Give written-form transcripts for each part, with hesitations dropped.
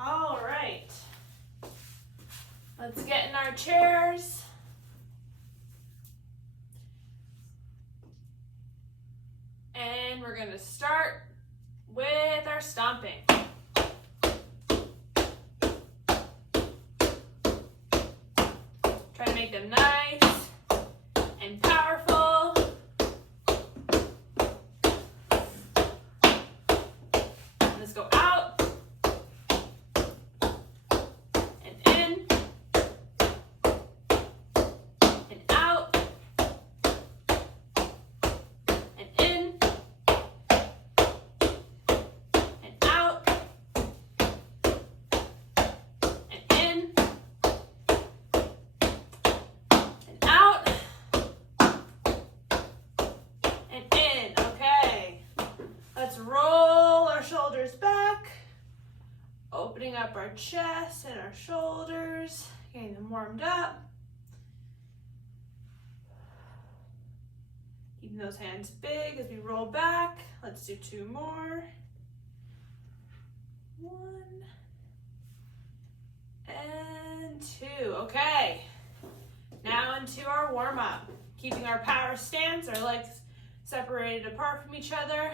All right. Let's get in our chairs. And we're going to start with our stomping. Try to make them nice and powerful. Let's go out and in and out and in and out and in and out and in. Okay, let's roll our shoulders back, opening up our chest and our shoulders, getting them warmed up. Keeping those hands big as we roll back. Let's do 2 more. 1 and 2. Okay, now into our warm-up. Keeping our power stance, our legs separated apart from each other.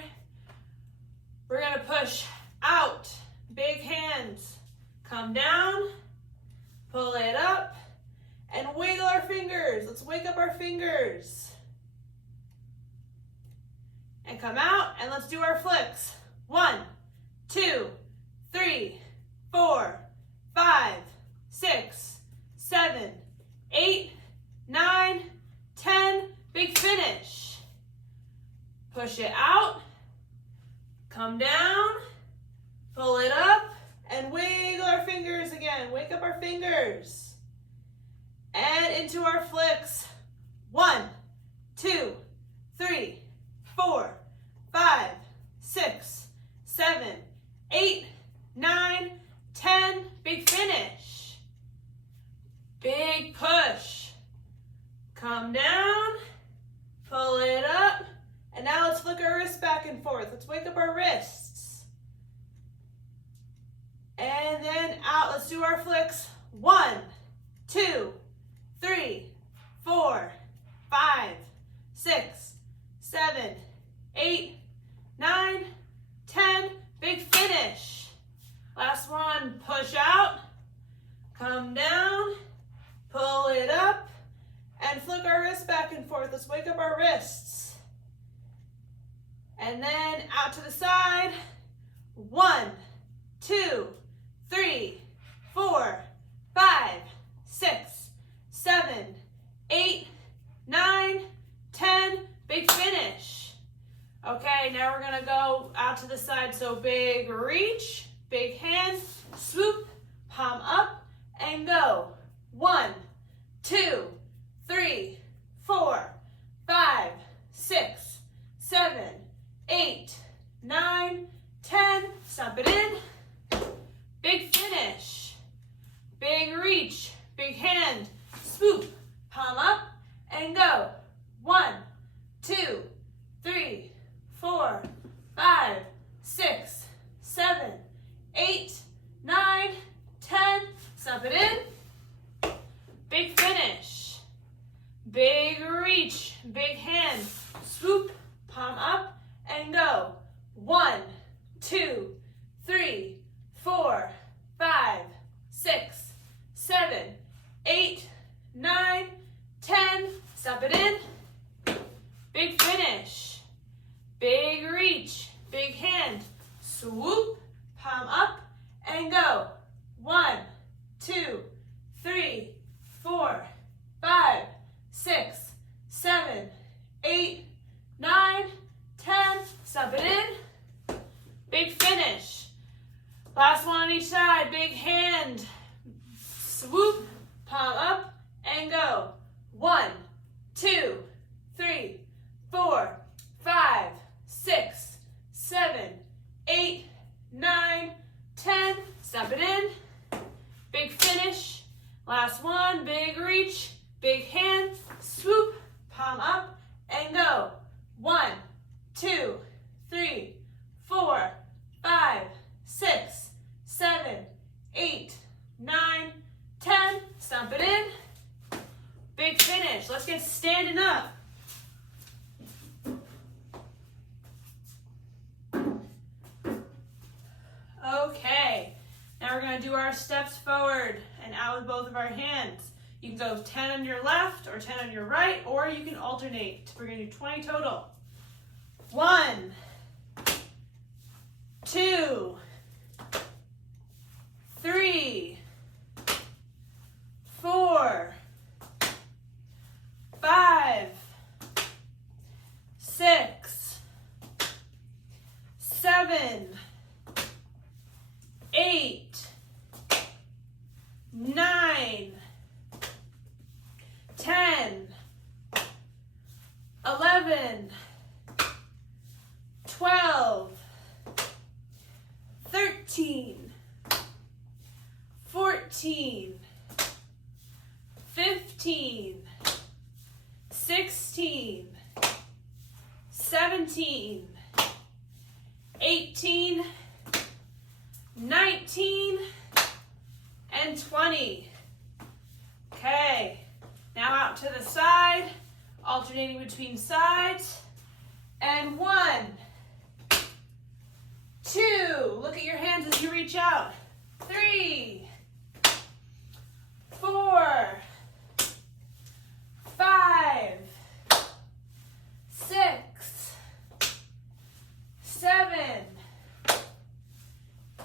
We're gonna push out, big hands. Come down, pull it up, and wiggle our fingers. Let's wake up our fingers. And come out, and let's do our flicks. 1, 2, 3, 4, 5, 6, 7, 8, 9, 10. Big finish. Push it out, come down, pull it up, and wiggle our fingers again. Wake up our fingers. And into our flicks. 1, 2, 3, 4, 5, 6, 7, 8, 9, 10. Big finish. Big push. Come down, pull it up, and now let's flick our wrists back and forth. Let's wake up our wrists. And then out, let's do our flicks. 1, 2, 3, 4, 5, 6, 7, 8, 9, 10. Big finish. Last one, push out, come down, pull it up, and flick our wrists back and forth. Let's wake up our wrists. And then out to the side. 1, 2, 3, 4, 5, 6, 7, 8, 9, 10. Big finish. Okay, now we're gonna go out to the side. So big reach, big hand, swoop, palm up, and go. 1, 2, 3, 4, 5, 6, 7, 8, 9, 10. Stomp it in. Big finish. Big reach, big hand, swoop, palm up, and go. 1, 2, 3, 4, 5, 6, 7, 8, 9, 10. Stomp it in. Big finish. Big reach, big hand, swoop, palm up, and go. 1, 2, 3, 4, 5, 6, 7, 8, 9, 10. Stomp it in. Big finish. Big reach, big hand, swoop, palm up, and go. 1, 2, 3, 4, 5, 6, 7, 8, 9, 10. Stomp it in. Big finish. Last one on each side. Big hand, swoop, palm up, and go. 1, 2, 3, 4, 5, 6, 7, 8, 9, 10. Stomp it in. Big finish. Last one. Big reach, big hand, swoop, palm up, and go. 1, 2, 3, 4, 5, 6, 7, let's get standing up. Okay, now we're going to do our steps forward and out with both of our hands. You can go 10 on your left or 10 on your right, or you can alternate. We're going to do 20 total. 1, 2, 3, 4, 5, 6, 7, 8, 9, 10, 11, 12, 13, 14, 15, 16, 17, 18, 19, and 20. Okay, now out to the side, alternating between sides. And 1, 2, look at your hands as you reach out. 3, 4, 5, 6, 7,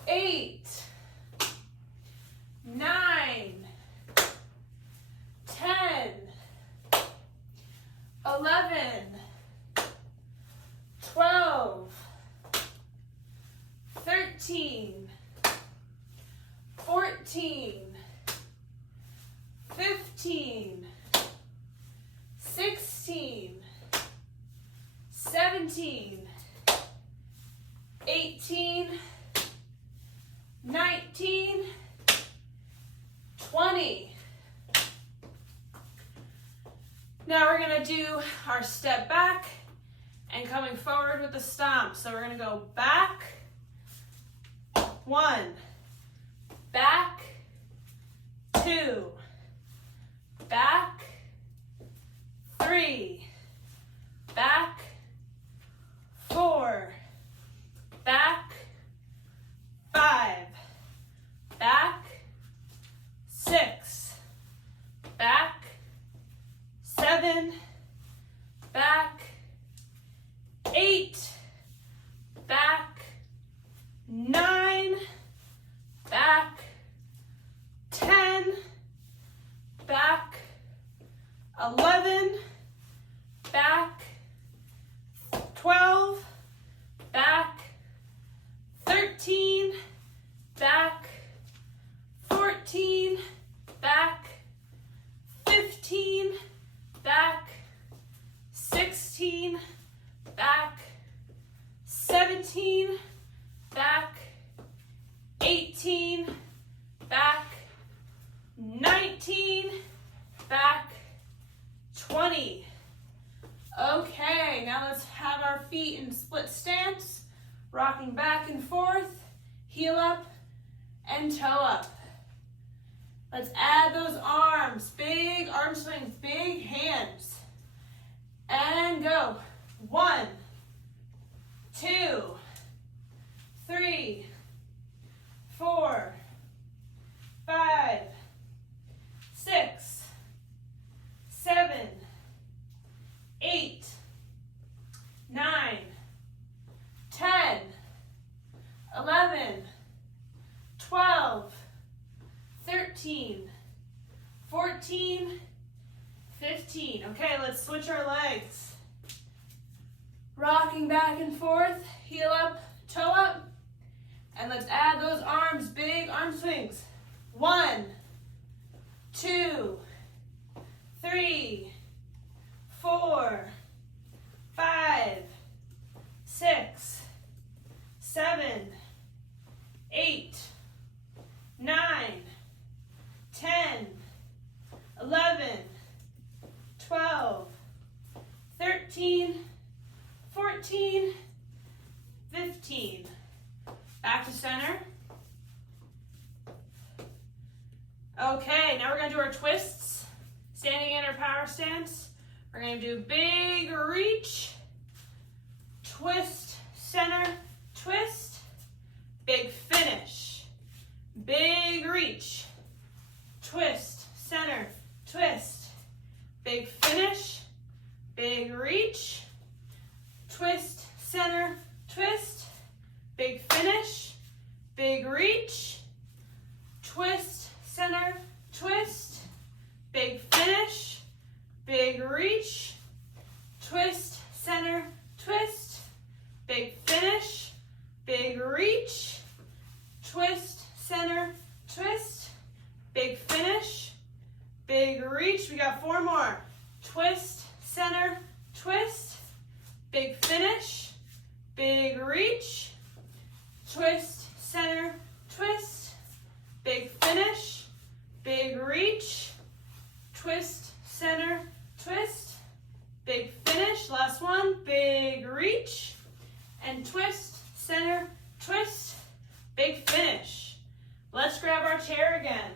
8, 9, 10, 11, 12, 13, 14, 15, 16, 17, 18, 19, 20. Now we're going to do our step back and coming forward with the stomp. So we're going to go back, 1, back, 2, back, 3, back, 4, back, 5, back, 6, back, 7, back, 8, back, 9, back, 10, back, 11, back, 12, back, 13, back, 14, back, 15, back, 16, back, 17, back, 18, back, 19, back, 20. Okay, now let's have our feet in split stance, rocking back and forth, heel up and toe up. Let's add those arms, big arm swings, big hands. And go. 1, 2, 3, 4, 5, 6, 7, 8, 9, 10, 11, 12, 13, 14, 15. Okay, let's switch our legs. Rocking back and forth, heel up, toe up, and let's add those arms, big arm swings. 1, 2, 3, 4, 5, 6, 7, 8, 9, 10, 11, 12, 13, 14, 15. Back to center. Okay, now we're going to do our twists. Standing in our power stance. We're going to do big reach, twist, center, twist, big finish. Big reach, twist, center, twist, big finish, big reach, twist, center, twist, big finish, big reach, twist, center, twist, big finish, big reach, twist, center, twist, big finish, big reach, twist, center, twist, big finish, big reach. We got 4 more. Twist, center, twist, big finish, big reach, twist, center, twist, big finish, big reach, twist, center, twist, big finish. Last one, big reach, and twist, center, twist, big finish. Let's grab our chair again.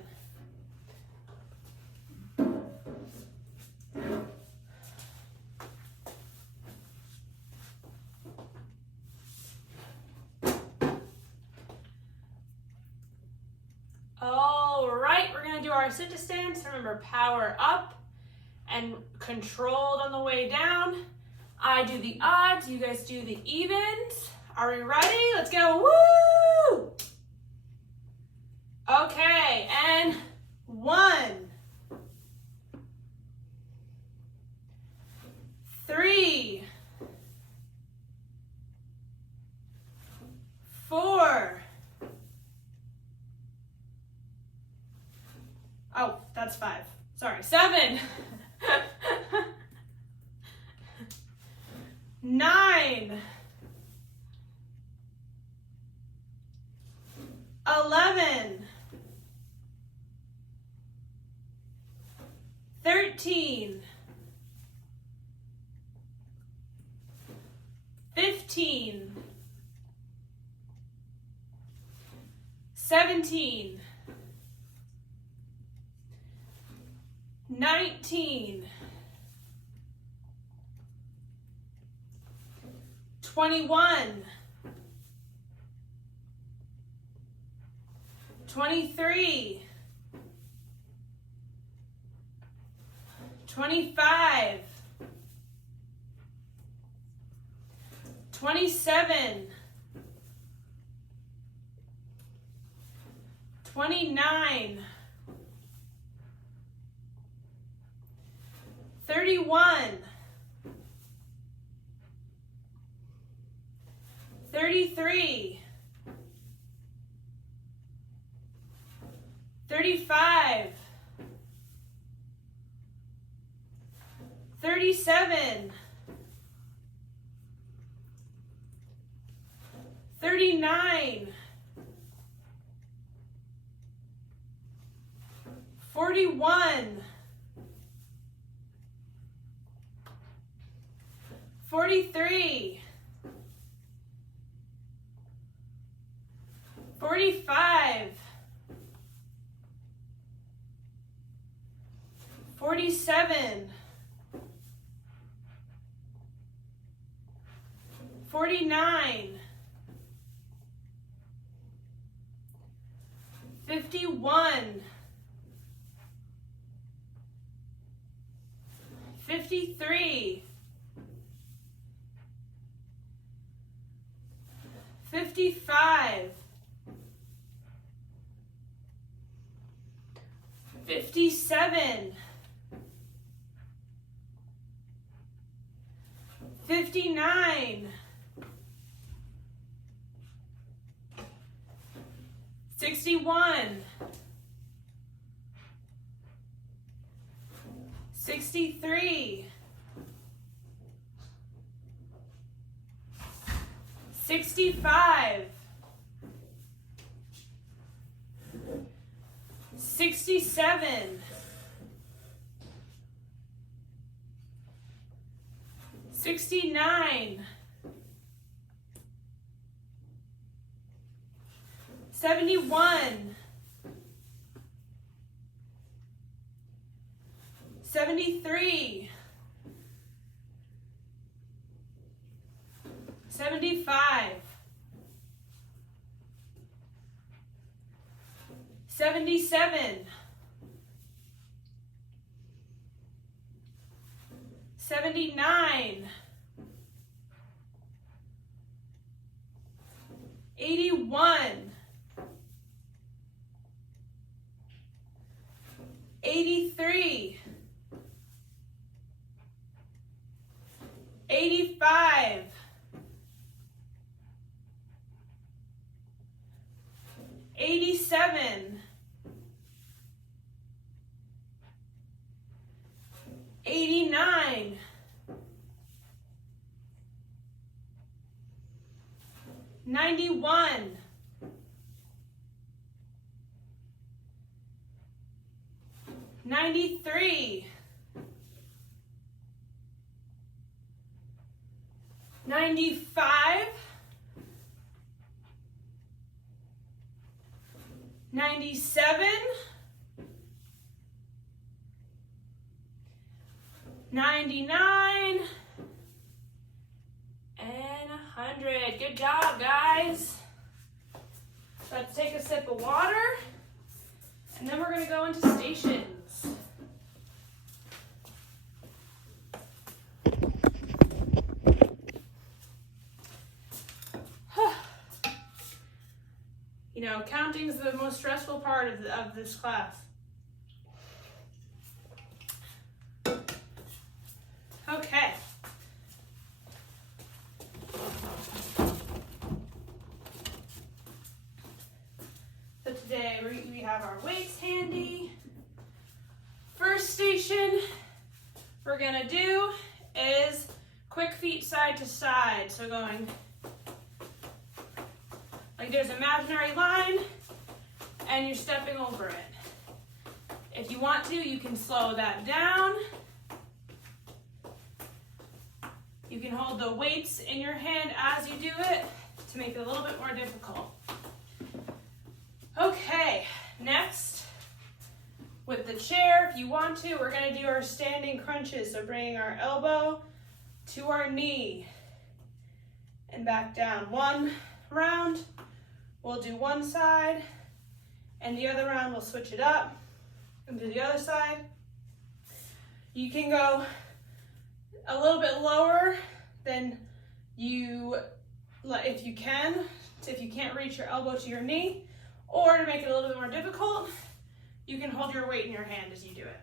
All right, we're going to do our sit-to stance. Remember, power up and controlled on the way down. I do the odds, you guys do the evens. Are we ready? Let's go. Woo! Okay, and 1, 3, 4. Oh, that's 5. Sorry, 7. 9. 11. 13. 15. 17. 19. 21. 23. 25. 27. 29. 31. 33. 35. 37. 39. 41. 43. 45. 47. 49. 51. 53. 55. 57. 59. 61. 63. 65. 67. 69. 71. 73. 75, 77, 79, 81, 83, 85, 87, 89, 91, 93, 95, 97, 99, and 100. Good job, guys. Let's take a sip of water, and then we're going to go into stations. You know, counting is the most stressful part of this class. Okay. So today we have our weights handy. First station we're gonna do is quick feet side to side. So going like there's an imaginary line and you're stepping over it. If you want to, you can slow that down. You can hold the weights in your hand as you do it to make it a little bit more difficult. Okay, next, with the chair, if you want to, we're gonna do our standing crunches. So bringing our elbow to our knee and back down. One round, we'll do one side, and the other round we'll switch it up and do the other side. You can go a little bit lower than you, if you can, if you can't reach your elbow to your knee, or to make it a little bit more difficult, you can hold your weight in your hand as you do it.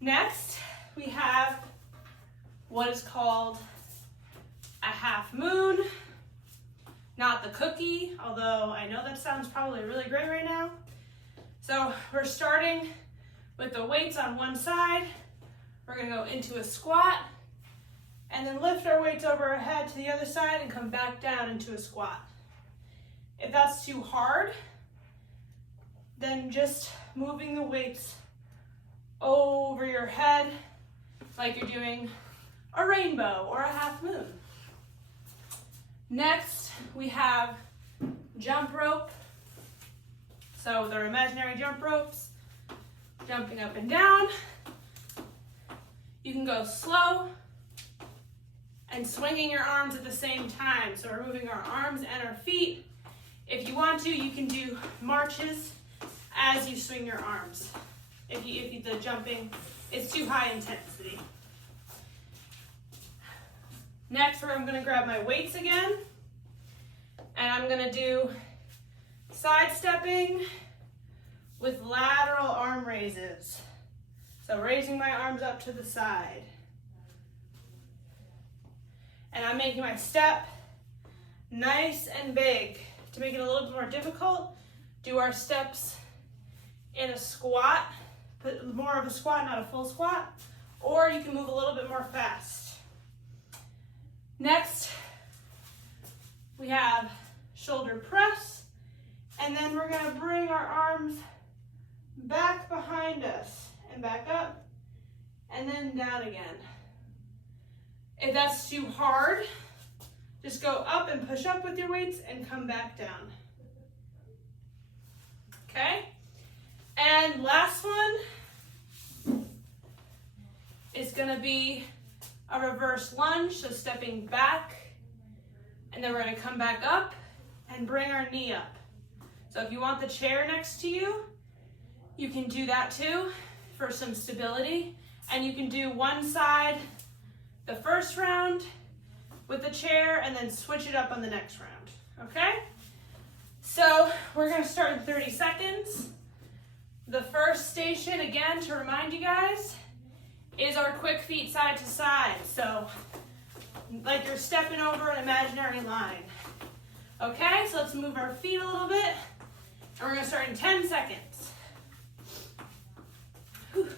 Next, we have what is called a half moon, not the cookie, although I know that sounds probably really great right now. So we're starting with the weights on one side. We're gonna go into a squat and then lift our weights over our head to the other side and come back down into a squat. If that's too hard, then just moving the weights over your head like you're doing a rainbow or a half moon. Next, we have jump rope. So they're imaginary jump ropes, jumping up and down. You can go slow and swinging your arms at the same time. So we're moving our arms and our feet. If you want to, you can do marches as you swing your arms. If the jumping is too high intensity. Next, I'm gonna grab my weights again, and I'm gonna do side stepping with lateral arm raises. So raising my arms up to the side. And I'm making my step nice and big. To make it a little bit more difficult, do our steps in a squat, but more of a squat, not a full squat, or you can move a little bit more fast. Next, we have shoulder press, and then we're gonna bring our arms back behind us and back up, and then down again. If that's too hard, just go up and push up with your weights and come back down. Okay? And last one is gonna be a reverse lunge, so stepping back, and then we're gonna come back up and bring our knee up. So if you want the chair next to you, you can do that too for some stability. And you can do one side the first round with the chair and then switch it up on the next round, okay? So we're gonna start in 30 seconds. The first station, again, to remind you guys, is our quick feet side to side. So like you're stepping over an imaginary line. Okay, so let's move our feet a little bit. And we're gonna start in 10 seconds. Whew.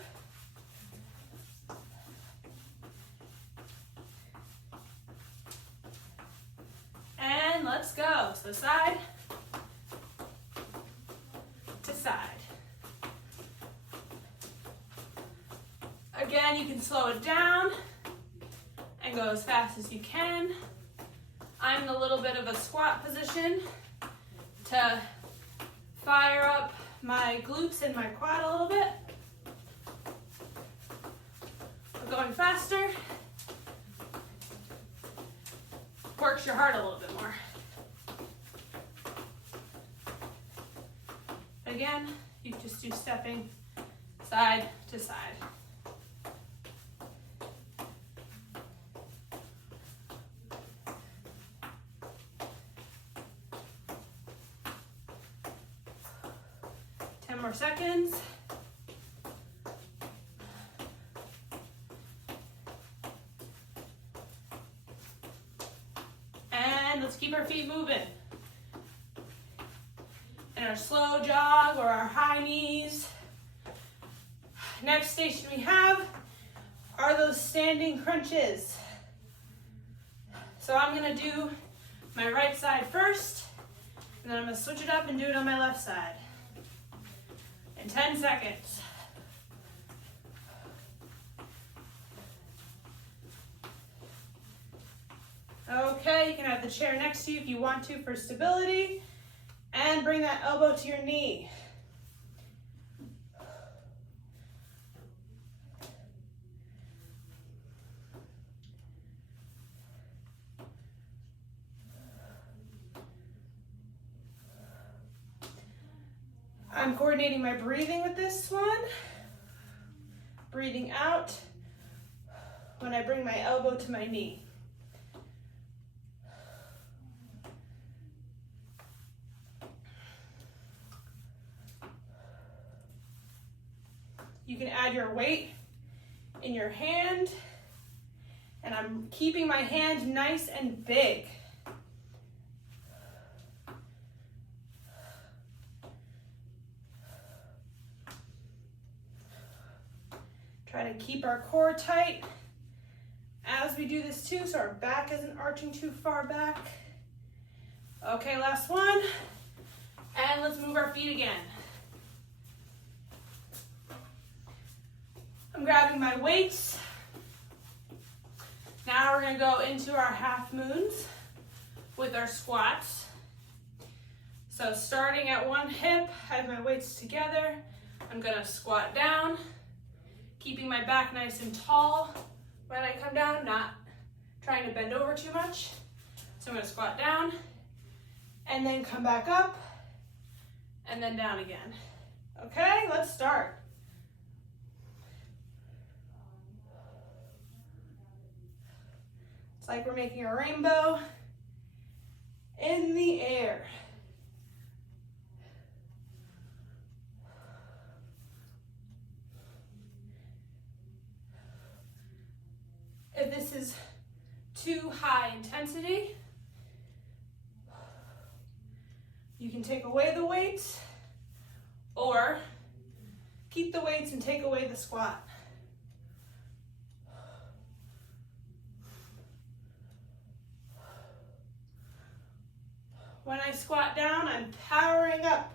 And let's go. So side to side. Again, you can slow it down and go as fast as you can. I'm in a little bit of a squat position to fire up my glutes and my quad a little bit. We're going faster. Works your heart a little bit more. Again, you just do stepping side to side. More seconds. And let's keep our feet moving. In our slow jog or our high knees. Next station we have are those standing crunches. So I'm gonna do my right side first, and then I'm gonna switch it up and do it on my left side. In 10 seconds. Okay, you can have the chair next to you if you want to for stability, and bring that elbow to your knee. I'm coordinating my breathing with this one. Breathing out when I bring my elbow to my knee. You can add your weight in your hand, and I'm keeping my hand nice and big. Try to keep our core tight as we do this too, so our back isn't arching too far back. Okay, last one. And let's move our feet again. I'm grabbing my weights. Now we're gonna go into our half moons with our squats. So starting at one hip, I have my weights together. I'm gonna squat down, keeping my back nice and tall when I come down, not trying to bend over too much. So I'm gonna squat down and then come back up and then down again. Okay, let's start. It's like we're making a rainbow in the air. If this is too high intensity, you can take away the weights or keep the weights and take away the squat. When I squat down, I'm powering up.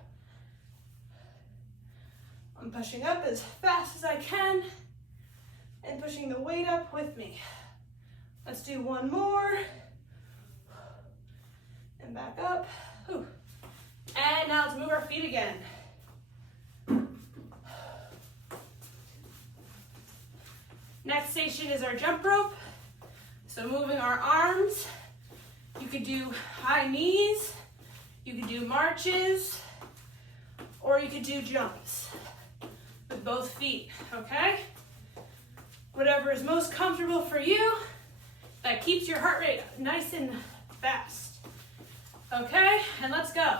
I'm pushing up as fast as I can and pushing the weight up with me. Let's do one more. And back up. Whew. And now let's move our feet again. Next station is our jump rope. So moving our arms, you could do high knees, you could do marches, or you could do jumps with both feet, okay? Whatever is most comfortable for you, that keeps your heart rate nice and fast. Okay, and let's go.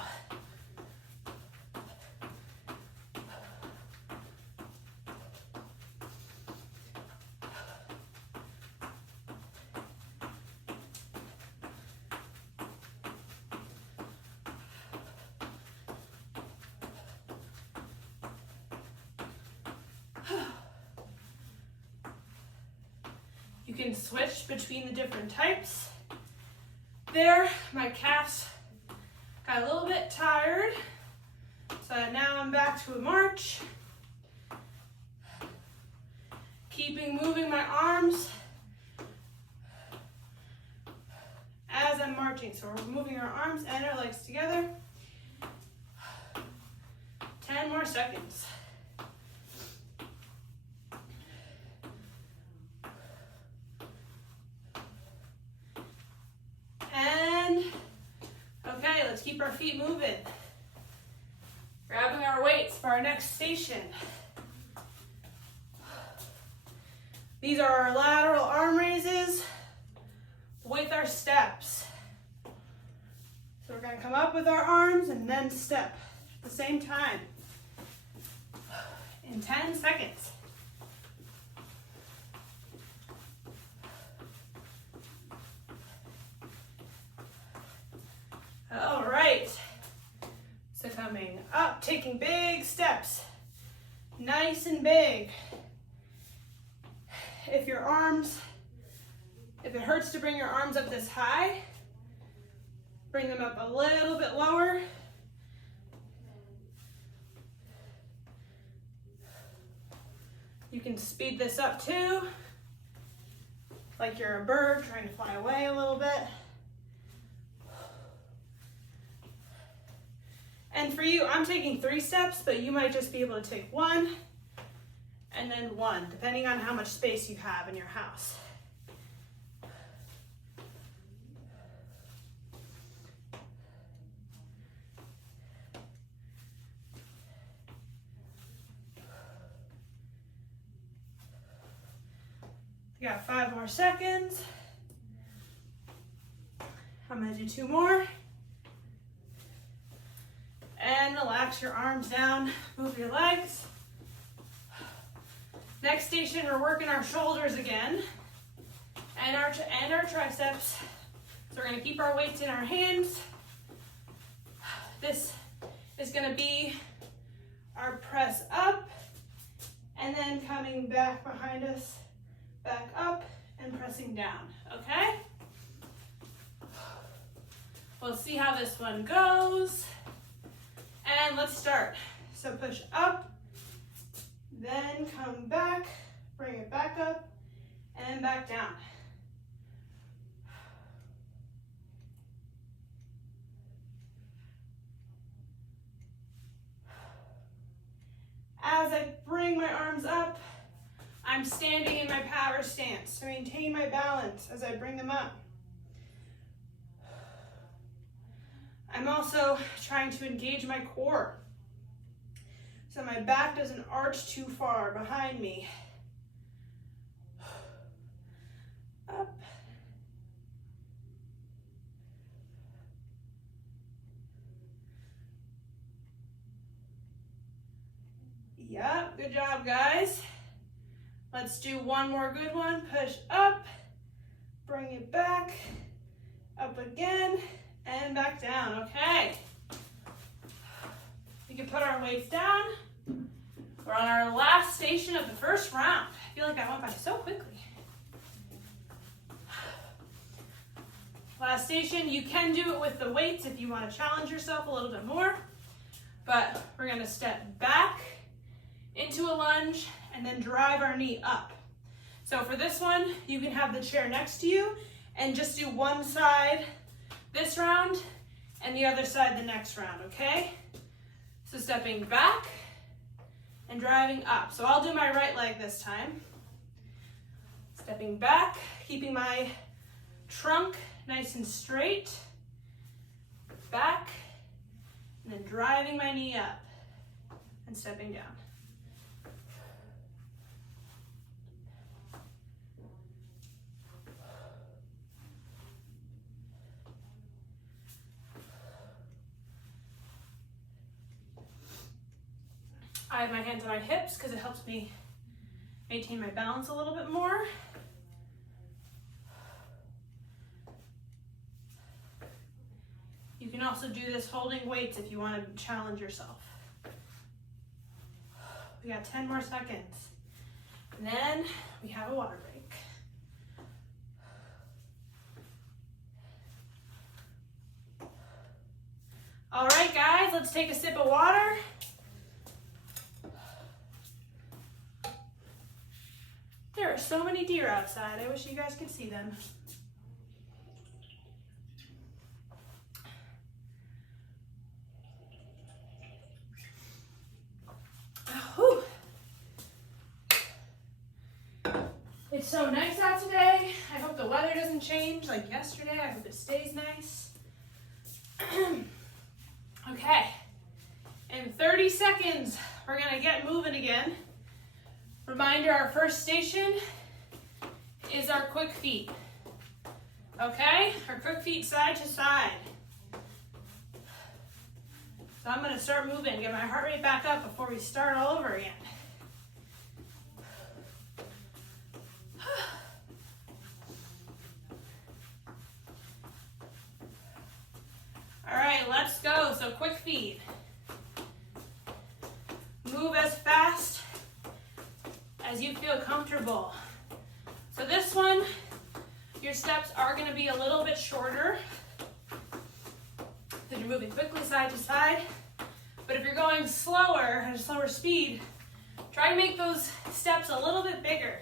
You can switch between the different types. There, my calves got a little bit tired, so now I'm back to a march. Keeping moving my arms as I'm marching. So we're moving our arms and our legs together. 10 more seconds. And, okay, let's keep our feet moving. Grabbing our weights for our next station. These are our lateral arm raises with our steps. So we're gonna come up with our arms and then step at the same time in 10 seconds. All right, so coming up, taking big steps, nice and big. If it hurts to bring your arms up this high, bring them up a little bit lower. You can speed this up too, like you're a bird trying to fly away a little bit. And for you, I'm taking 3 steps, but you might just be able to take 1 and then 1, depending on how much space you have in your house. You got 5 more seconds. I'm gonna do 2 more. And relax your arms down, move your legs. Next station, we're working our shoulders again and our triceps. So we're gonna keep our weights in our hands. This is gonna be our press up and then coming back behind us, back up and pressing down, okay? We'll see how this one goes. And let's start. So push up, then come back, bring it back up, and back down. As I bring my arms up, I'm standing in my power stance to maintain my balance as I bring them up. I'm also trying to engage my core so my back doesn't arch too far behind me. Up. Yep, good job, guys. Let's do one more good one. Push up, bring it back, up again, and back down, okay. We can put our weights down. We're on our last station of the first round. I feel like that went by so quickly. Last station, you can do it with the weights if you want to challenge yourself a little bit more, but we're gonna step back into a lunge and then drive our knee up. So for this one, you can have the chair next to you and just do one side this round and the other side the next round, okay? So stepping back and driving up. So I'll do my right leg this time. Stepping back, keeping my trunk nice and straight, back, and then driving my knee up and stepping down. I have my hands on my hips because it helps me maintain my balance a little bit more. You can also do this holding weights if you want to challenge yourself. We got 10 more seconds. And then we have a water break. All right, guys, let's take a sip of water. There are so many deer outside. I wish you guys could see them. Whew. It's so nice out today. I hope the weather doesn't change like yesterday. I hope it stays nice. Okay, in 30 seconds, we're gonna get moving again. Reminder, our first station is our quick feet. Okay, our quick feet side to side. So I'm gonna start moving, get my heart rate back up before we start all over again. All right, let's go. So quick feet. Move as fast as you feel comfortable. So this one, your steps are gonna be a little bit shorter because you're moving quickly side to side. But if you're going slower, at a slower speed, try to make those steps a little bit bigger.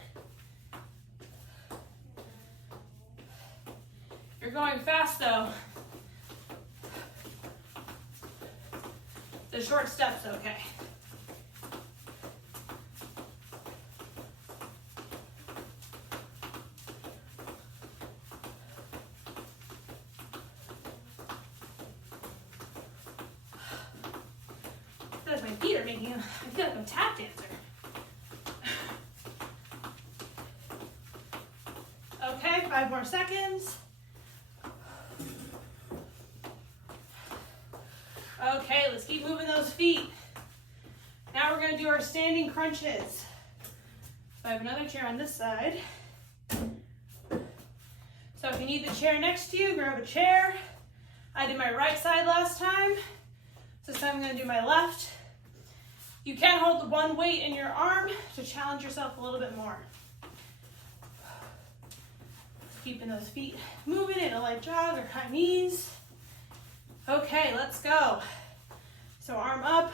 If you're going fast though, the short steps okay. My feet are making, I feel like I'm a tap dancer. Okay, 5 more seconds. Okay, let's keep moving those feet. Now we're gonna do our standing crunches. So I have another chair on this side. So if you need the chair next to you, grab a chair. I did my right side last time. So this time I'm gonna do my left. You can hold the one weight in your arm to challenge yourself a little bit more. Keeping those feet moving in a light jog or high knees. Okay, let's go. So arm up,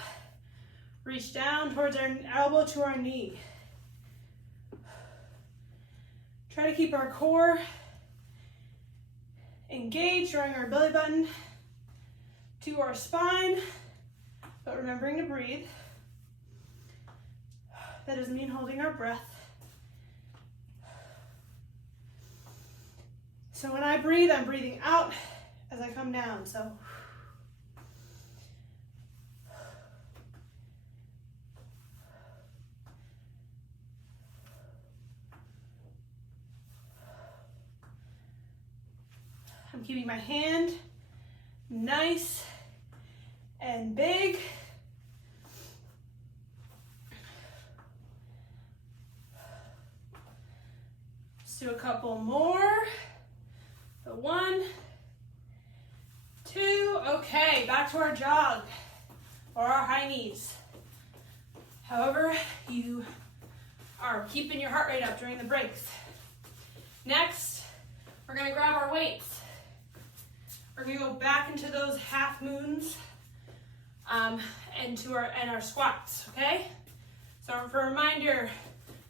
reach down towards our elbow to our knee. Try to keep our core engaged, drawing our belly button to our spine, but remembering to breathe. That doesn't mean holding our breath. So when I breathe, I'm breathing out as I come down. So I'm keeping my hand nice and big. Let's do a couple more. So 1, 2, okay, back to our jog or our high knees. However, you are keeping your heart rate up during the breaks. Next, we're gonna grab our weights. We're gonna go back into those half moons and our squats, okay? So for a reminder,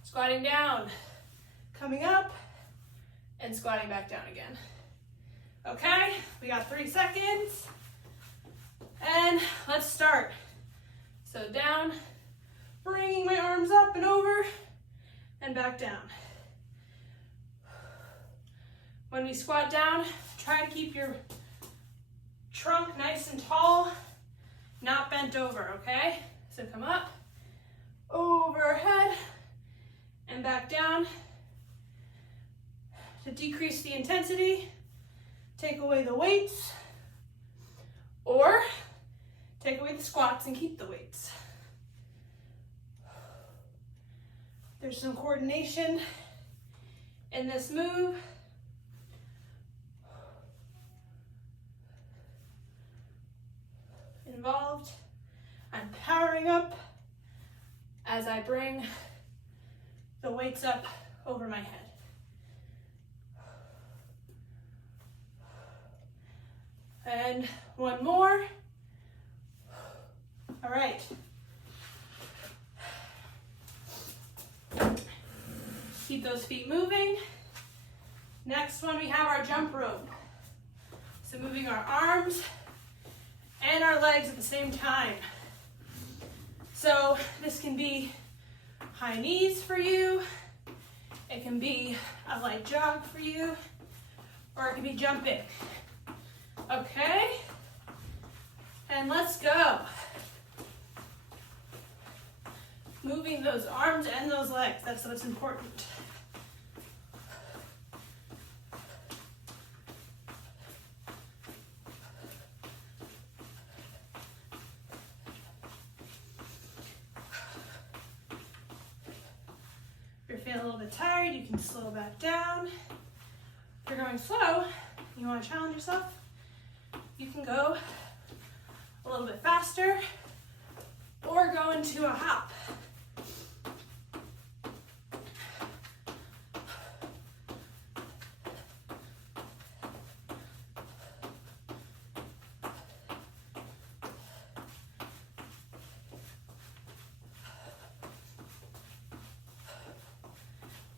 squatting down, coming up, and squatting back down again. Okay, we got 3 seconds, and let's start. So down, bringing my arms up and over, and back down. When we squat down, try to keep your trunk nice and tall, not bent over, okay? So come up, overhead, and back down. To decrease the intensity, take away the weights, or take away the squats and keep the weights. There's some coordination in this move. Involved. I'm powering up as I bring the weights up over my head. And one more. All right. Keep those feet moving. Next one, we have our jump rope. So moving our arms and our legs at the same time. So this can be high knees for you. It can be a light jog for you, or it can be jumping. Okay, and let's go. Moving those arms and those legs, that's what's important. If you're feeling a little bit tired, you can slow back down. If you're going slow, you want to challenge yourself, you can go a little bit faster or go into a hop.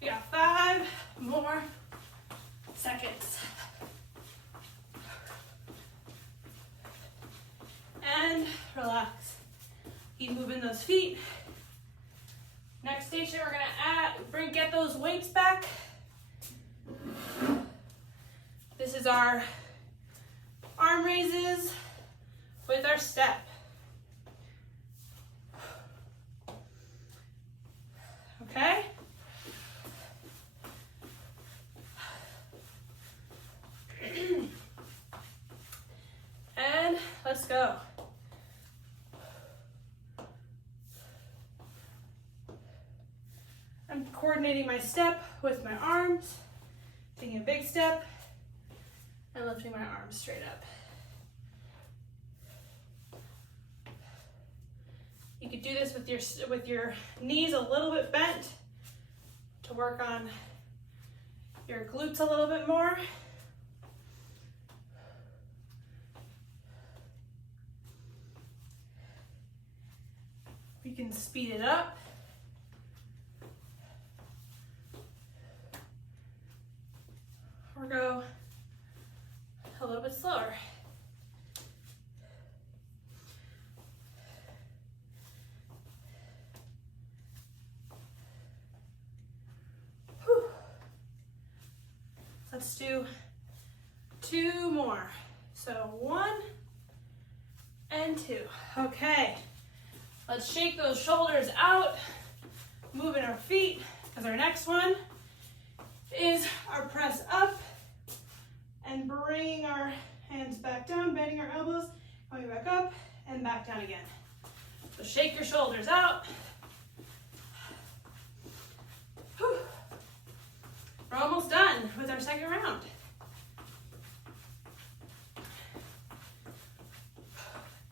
We got 5 more seconds. And relax. Keep moving those feet. Next station, we're gonna get those weights back. This is our arm raises with our step. Okay? And let's go. I'm coordinating my step with my arms, taking a big step, and lifting my arms straight up. You could do this with your knees a little bit bent to work on your glutes a little bit more. We can speed it up. Or go a little bit slower. Whew. Let's do 2 more. So 1 and 2. Okay. Let's shake those shoulders out, moving our feet, because our next one is our press up and bringing our hands back down, bending our elbows, going back up and back down again. So shake your shoulders out. Whew. We're almost done with our second round.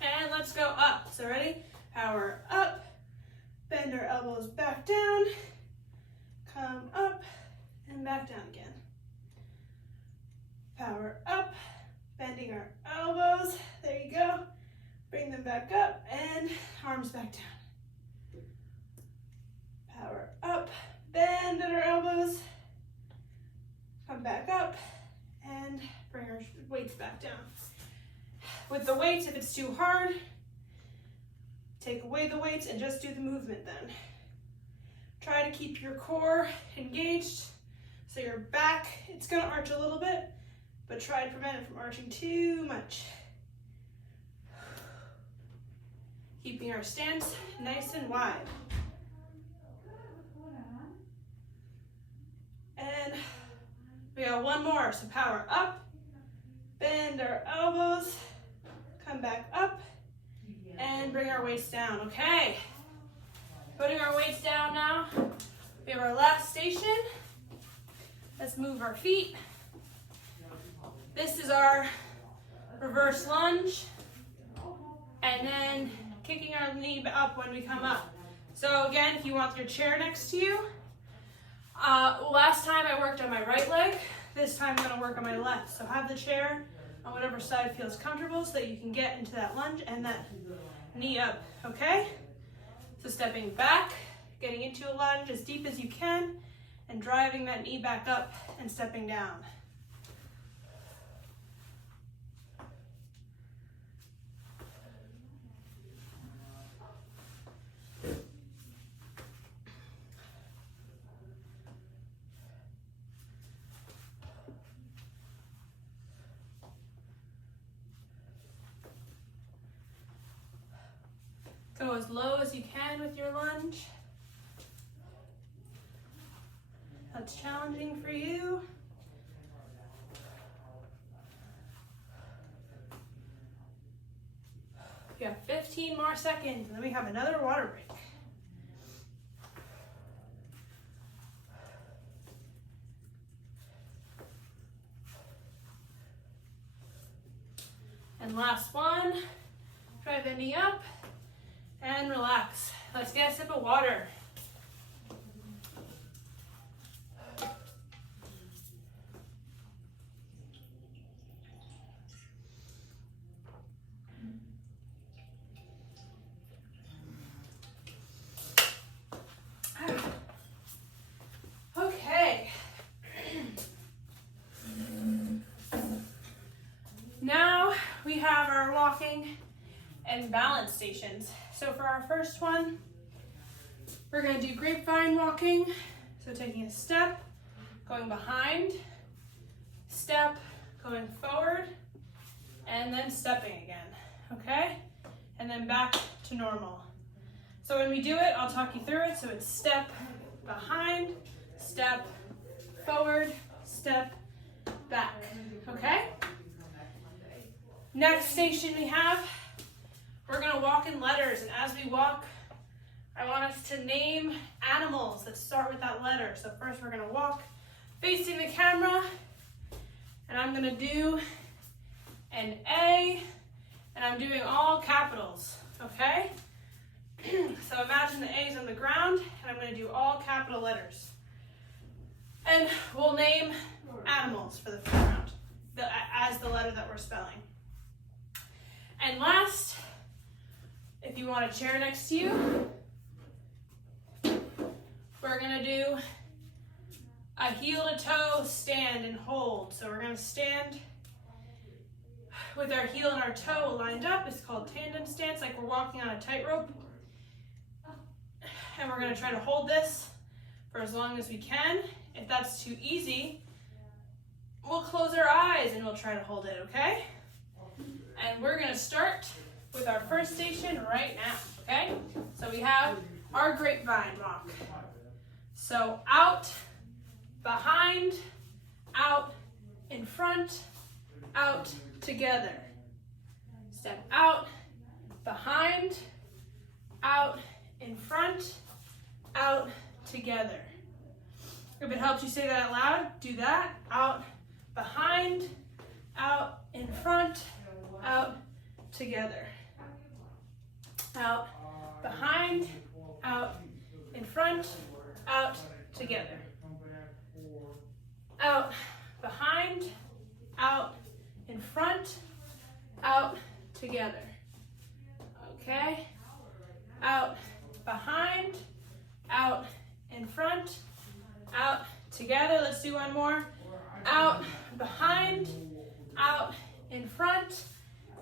And let's go up. So ready? Power up, bend our elbows back down, come up and back down again. Power up, bending our elbows, there you go. Bring them back up and arms back down. Power up, bend at our elbows, come back up and bring our weights back down. With the weights, if it's too hard, take away the weights and just do the movement then. Try to keep your core engaged So your back, it's gonna arch a little bit, but try to prevent it from arching too much. Keeping our stance nice and wide. And we got one more, so power up, bend our elbows, come back up, and bring our weights down, okay? Putting our weights down now. We have our last station. Let's move our feet. This is our reverse lunge, and then kicking our knee up when we come up. So again, if you want your chair next to you, last time I worked on my right leg, this time I'm gonna work on my left. So have the chair on whatever side feels comfortable so that you can get into that lunge and that knee up, okay? So stepping back, getting into a lunge as deep as you can, and driving that knee back up and stepping down. Go as low as you can with your lunge. That's challenging for you. You have 15 more seconds, and then we have another water break. And last one, drive the knee up and relax. Let's get a sip of water. Okay. Now we have our walking and balance stations. So for our first one, we're going to do grapevine walking. So taking a step, going behind, step, going forward, and then stepping again, okay? And then back to normal. So when we do it, I'll talk you through it. So it's step, behind, step, forward, step, back, okay? Next station we have, we're gonna walk in letters, and as we walk, I want us to name animals that start with that letter. So first we're gonna walk facing the camera, and I'm gonna do an A, and I'm doing all capitals, okay? So imagine the A is on the ground, and I'm gonna do all capital letters. And we'll name animals for the first round, as the letter that we're spelling. And last, if you want a chair next to you, we're gonna do a heel to toe stand and hold. So we're gonna stand with our heel and our toe lined up. It's called tandem stance, like we're walking on a tightrope. And we're gonna try to hold this for as long as we can. If that's too easy, we'll close our eyes and we'll try to hold it, okay? And we're gonna start with our first station right now, okay? So we have our grapevine walk. So out, behind, out, in front, out, together. Step out, behind, out, in front, out, together. If it helps you say that out loud, do that. Out, behind, out, in front, out, together. Out, behind, out, in front, out, together. Out, behind, out, in front, out, together. Okay? Out, behind, out, in front, out, together. Let's do one more. Out, behind, out, in front,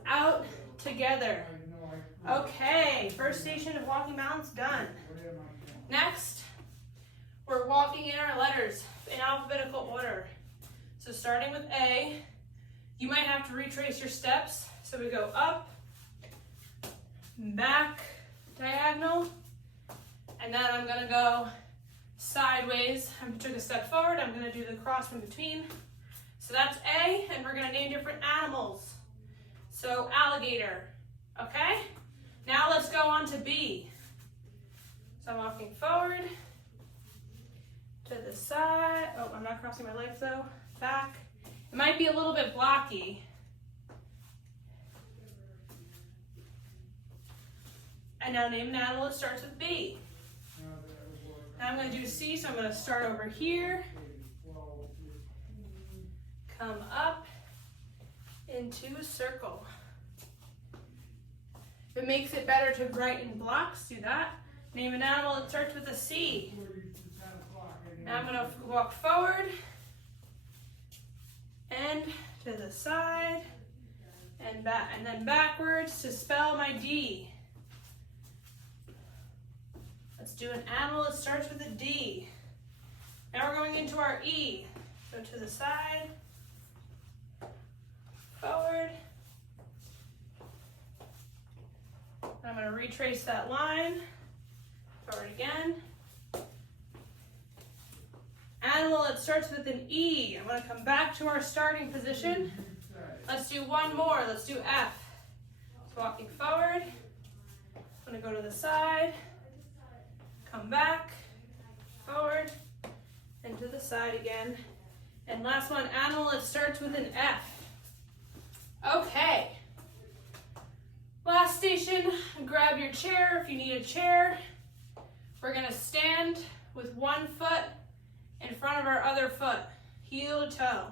out, together. Okay, first station of walking balance done. Next, we're walking in our letters. in alphabetical order. So starting with A, you might have to retrace your steps. So we go up, back, diagonal, and then I'm gonna go sideways. I took a step forward, I'm gonna do the cross in between. So that's A, and we're gonna name different animals. So alligator, okay? Now let's go on to B. So I'm walking forward, to the side. Oh, I'm not crossing my legs though. Back. It might be a little bit blocky. And now name an animal that starts with B. Now I'm going to do C, so I'm going to start over here. Come up into a circle. If it makes it better to write in blocks, do that. Name an animal that starts with a C. Now I'm going to walk forward and to the side and back, and then backwards to spell my D. Let's do an animal that starts with a D. Now we're going into our E. So to the side, forward. I'm going to retrace that line, forward again. Animal that starts with an E. I'm going to come back to our starting position. Let's do one more. Let's do F. So walking forward. I'm going to go to the side. Come back, forward, and to the side again. And last one, animal that starts with an F. Okay. Last station, grab your chair if you need a chair. We're going to stand with one foot in front of our other foot, heel to toe.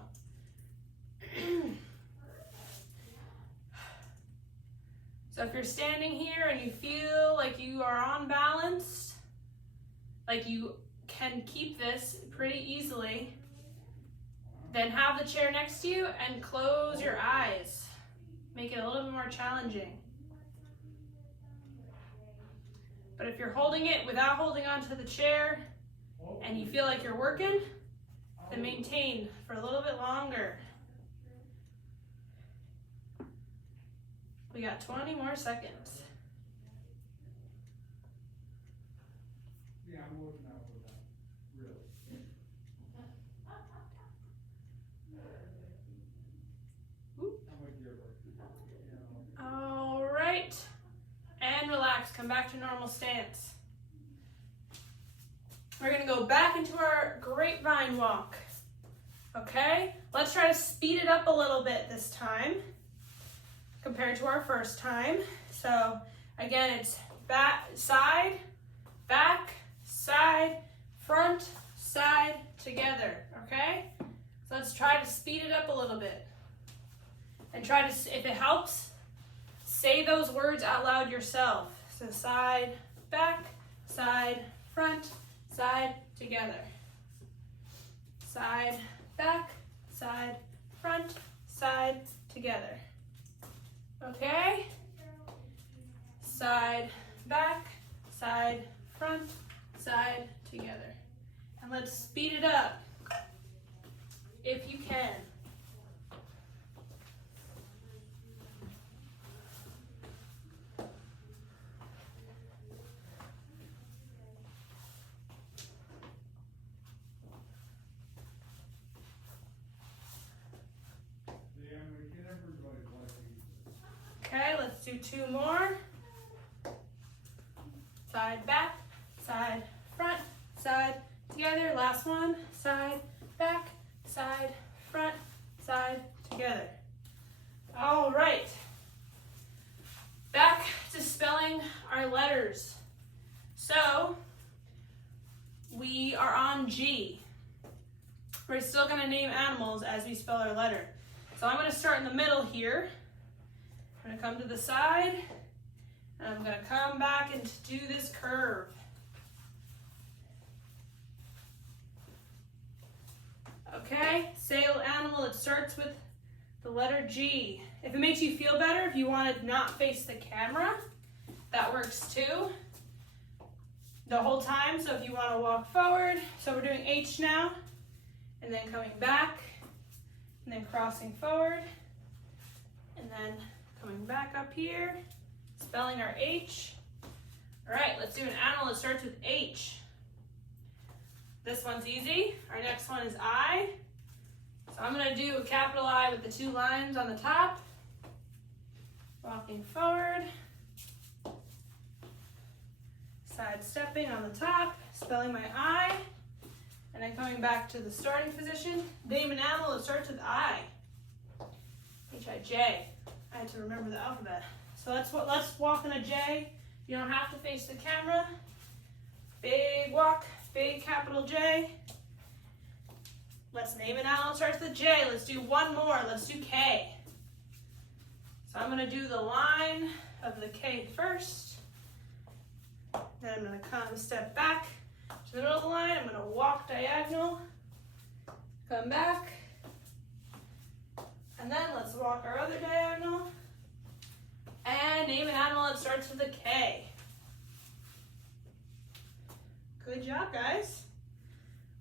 So if you're standing here and you feel like you are unbalanced, like you can keep this pretty easily, then have the chair next to you and close your eyes. Make it a little bit more challenging. But if you're holding it without holding onto the chair and you feel like you're working, then maintain for a little bit longer. We got 20 more seconds. Yeah, I'm working out for that, really. I'm with your work. All right, and relax, come back to normal stance. We're gonna go back into our grapevine walk, okay? Let's try to speed it up a little bit this time compared to our first time. So again, it's back, side, front, side, together, okay? So let's try to speed it up a little bit. And try to, if it helps, say those words out loud yourself. So side, front, side, together. Side, back, side, front, side, together. Okay? Side, back, side, front, side, together. And let's speed it up if you can. Okay, let's do two more. Side, back, side, front, side, together. Last one. Side, back, side, front, side, together. All right. Back to spelling our letters. So, we are on G. We're still going to name animals as we spell our letter. So I'm going to start in the middle here. I'm going to come to the side, and I'm going to come back and do this curve. Okay, say an animal that starts with the letter G. If it makes you feel better, if you want to not face the camera, that works too. The whole time, so if you want to walk forward, so we're doing H now. and then coming back, and then crossing forward, and then coming back up here, spelling our H. All right, let's do an animal that starts with H. This one's easy. Our next one is I. So I'm gonna do a capital I with the 2 lines on the top. Walking forward. Side stepping on the top, spelling my I. And then coming back to the starting position. Name an animal that starts with I. H-I-J. I had to remember the alphabet. So let's walk in a J. You don't have to face the camera. Big walk, big capital J. Let's name an animal that starts with J. Let's do one more. Let's do K. So I'm going to do the line of the K first. Then I'm going to come step back to the middle of the line. I'm going to walk diagonal. Come back. And then let's walk our other diagonal. And name an animal that starts with a K. Good job, guys.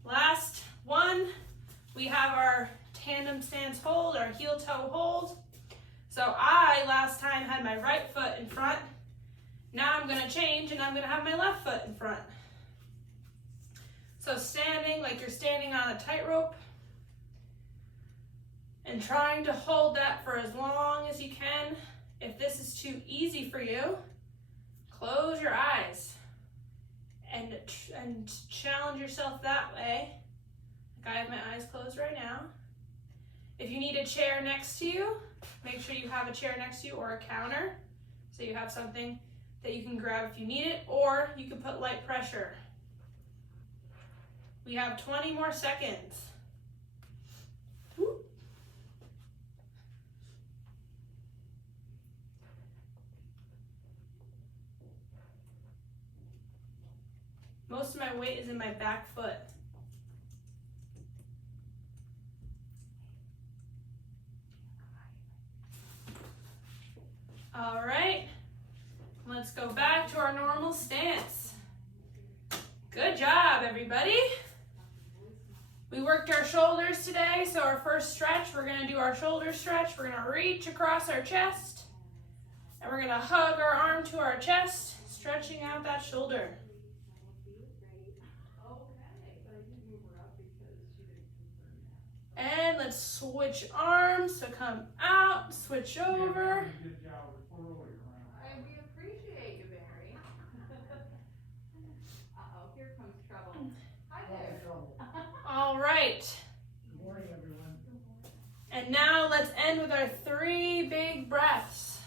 Last one, we have our tandem stance hold, our heel toe hold. So I, last time, had my right foot in front. Now I'm going to change and I'm going to have my left foot in front. So standing like you're standing on a tightrope and trying to hold that for as long as you can. If this is too easy for you, close your eyes and challenge yourself that way. Like I have my eyes closed right now. If you need a chair next to you, make sure you have a chair next to you or a counter so you have something that you can grab if you need it, or you can put light pressure. We have 20 more seconds. Woo. Most of my weight is in my back foot. All right, let's go back to our normal stance. Good job, everybody. We worked our shoulders today, so our first stretch, we're gonna do our shoulder stretch. We're gonna reach across our chest, and we're gonna hug our arm to our chest, stretching out that shoulder. And let's switch arms, so come out, switch over. We appreciate you, Barry. Uh-oh, here comes trouble. Hi there. All right. Good morning, everyone. And now let's end with our 3 big breaths.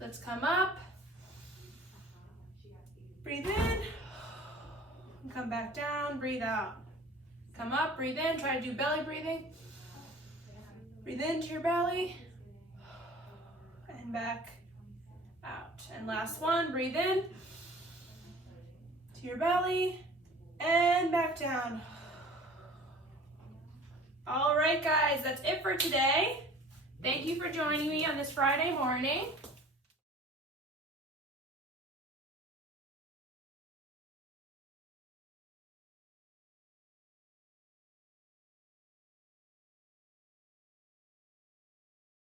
Let's come up. Breathe in. Come back down, breathe out. Come up, breathe in, try to do belly breathing. Breathe into your belly. And back out. And last one, breathe in to your belly and back down. All right, guys, that's it for today. Thank you for joining me on this Friday morning.